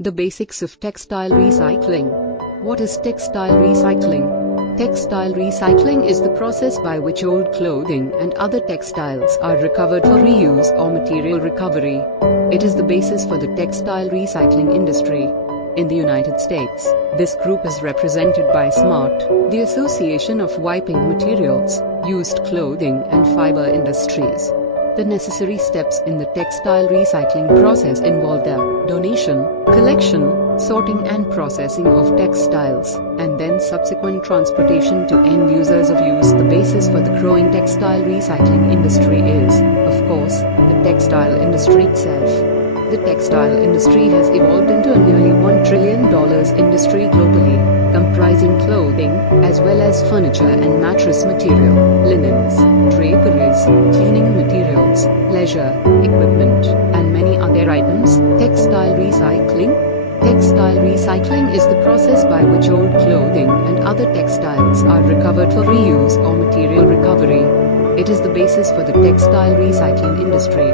The basics of textile recycling. What is textile recycling? Textile recycling is the process by which old clothing and other textiles are recovered for reuse or material recovery. It is the basis for the textile recycling industry. In the United States, this group is represented by SMART, the Association of Wiping Materials, Used Clothing and Fiber Industries. The necessary steps in the textile recycling process involve the donation, collection, sorting and processing of textiles, and then subsequent transportation to end users of use. The basis for the growing textile recycling industry is, of course, the textile industry itself. The textile industry has evolved into a nearly $1 trillion industry globally, comprising clothing, as well as furniture and mattress material, linens, draperies, cleaning materials, leisure, equipment, and many other items. Textile recycling. Textile recycling is the process by which old clothing and other textiles are recovered for reuse or material recovery. It is the basis for the textile recycling industry.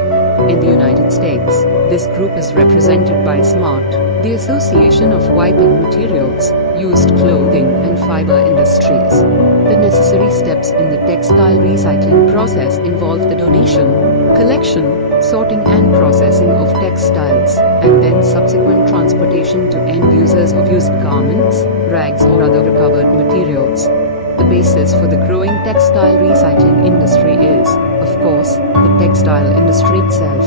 In the United States, this group is represented by SMART, the Association of Wiping Materials, Used Clothing and Fiber Industries. The necessary steps in the textile recycling process involve the donation, collection, sorting and processing of textiles, and then subsequent transportation to end users of used garments, rags or other recovered materials. The basis for the growing textile recycling industry is, of course, the textile industry itself.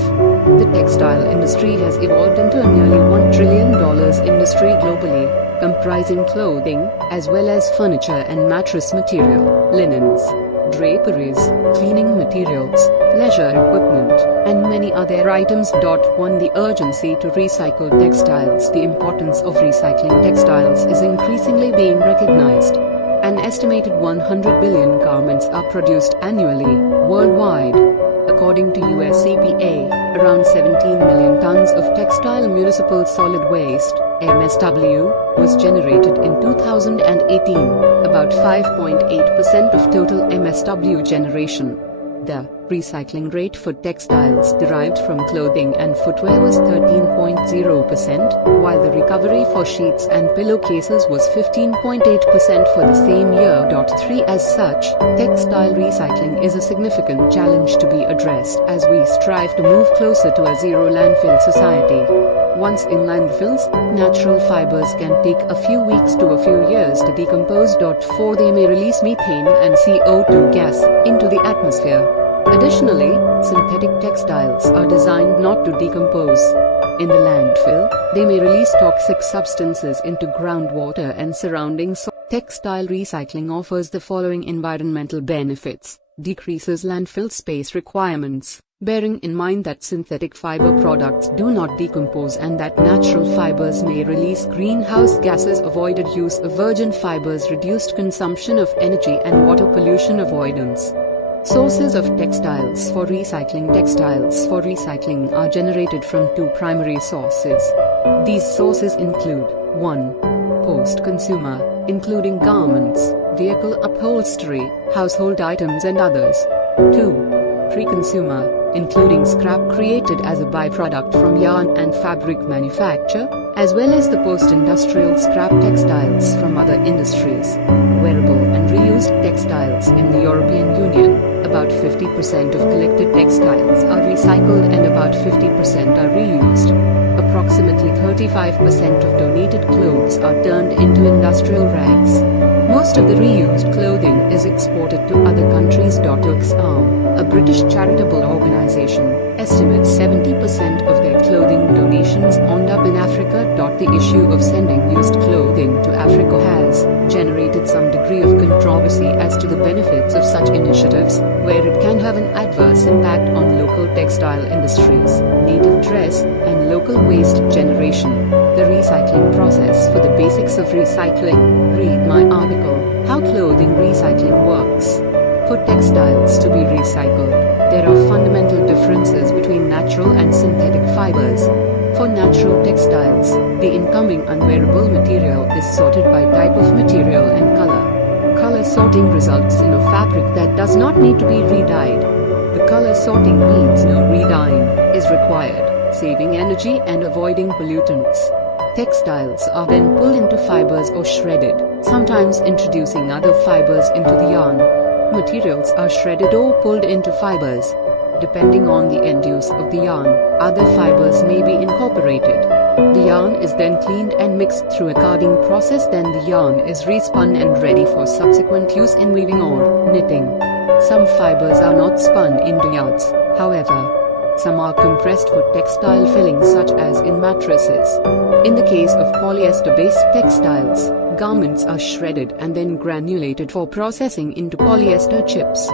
The textile industry has evolved into a nearly $1 trillion industry globally, comprising clothing, as well as furniture and mattress material, linens, draperies, cleaning materials, leisure equipment, and many other items. 1. The urgency to recycle textiles. The importance of recycling textiles is increasingly being recognized. An estimated 100 billion garments are produced annually, worldwide. According to US EPA, around 17 million tons of textile municipal solid waste, MSW, was generated in 2018, about 5.8% of total MSW generation. The recycling rate for textiles derived from clothing and footwear was 13.0%, while the recovery for sheets and pillowcases was 15.8% for the same year. 3. As such, textile recycling is a significant challenge to be addressed as we strive to move closer to a zero landfill society. Once in landfills, natural fibers can take a few weeks to a few years to decompose. 4. They may release methane and CO2 gas into the atmosphere. Additionally, synthetic textiles are designed not to decompose. In the landfill, they may release toxic substances into groundwater and surrounding soil. Textile recycling offers the following environmental benefits: decreases landfill space requirements, bearing in mind that synthetic fiber products do not decompose and that natural fibers may release greenhouse gases. Avoided use of virgin fibers, reduced consumption of energy and water pollution avoidance. Sources of textiles for recycling. Textiles for recycling are generated from two primary sources. These sources include 1. Post-consumer, including garments, vehicle upholstery, household items and others. 2. Pre-consumer, including scrap created as a byproduct from yarn and fabric manufacture, as well as the post-industrial scrap textiles from other industries. Wearable and reused textiles. In the European Union, about 50% of collected textiles are recycled and about 50% are reused. Approximately 35% of donated clothes are turned into industrial rags. Most of the reused clothing is exported to other countries. Textile, a British charitable organization, estimates 70% of their clothing donations end up in Africa. The issue of sending used clothing to Africa has generated some degree of controversy as to the benefits of such initiatives, where it can have an adverse impact on local textile industries, native dress, and local waste generation. The recycling process. For the basics of recycling, read my article, How Clothing Recycling Works. For textiles to be recycled, there are fundamental differences between natural and synthetic fibers. For natural textiles, the incoming unwearable material is sorted by type of material and color. Color sorting results in a fabric that does not need to be re-dyed. The color sorting means no re-dyeing is required, saving energy and avoiding pollutants. Textiles are then pulled into fibers or shredded, sometimes introducing other fibers into the yarn. Materials are shredded or pulled into fibers. Depending on the end use of the yarn, other fibers may be incorporated. The yarn is then cleaned and mixed through a carding process, then the yarn is respun and ready for subsequent use in weaving or knitting. Some fibers are not spun into yards, however. Some are compressed for textile fillings such as in mattresses. In the case of polyester-based textiles, garments are shredded and then granulated for processing into polyester chips.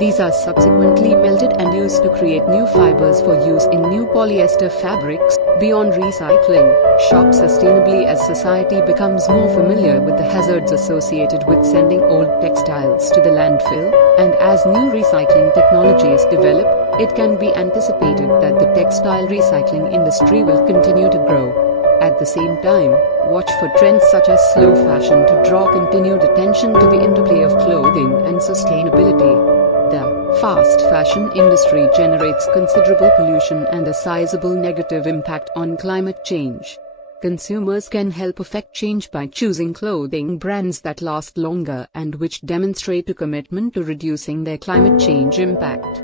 These are subsequently melted and used to create new fibers for use in new polyester fabrics. Beyond recycling, shop sustainably as society becomes more familiar with the hazards associated with sending old textiles to the landfill, and as new recycling technologies develop, it can be anticipated that the textile recycling industry will continue to grow. At the same time, watch for trends such as slow fashion to draw continued attention to the interplay of clothing and sustainability. The fast fashion industry generates considerable pollution and a sizable negative impact on climate change. Consumers can help affect change by choosing clothing brands that last longer and which demonstrate a commitment to reducing their climate change impact.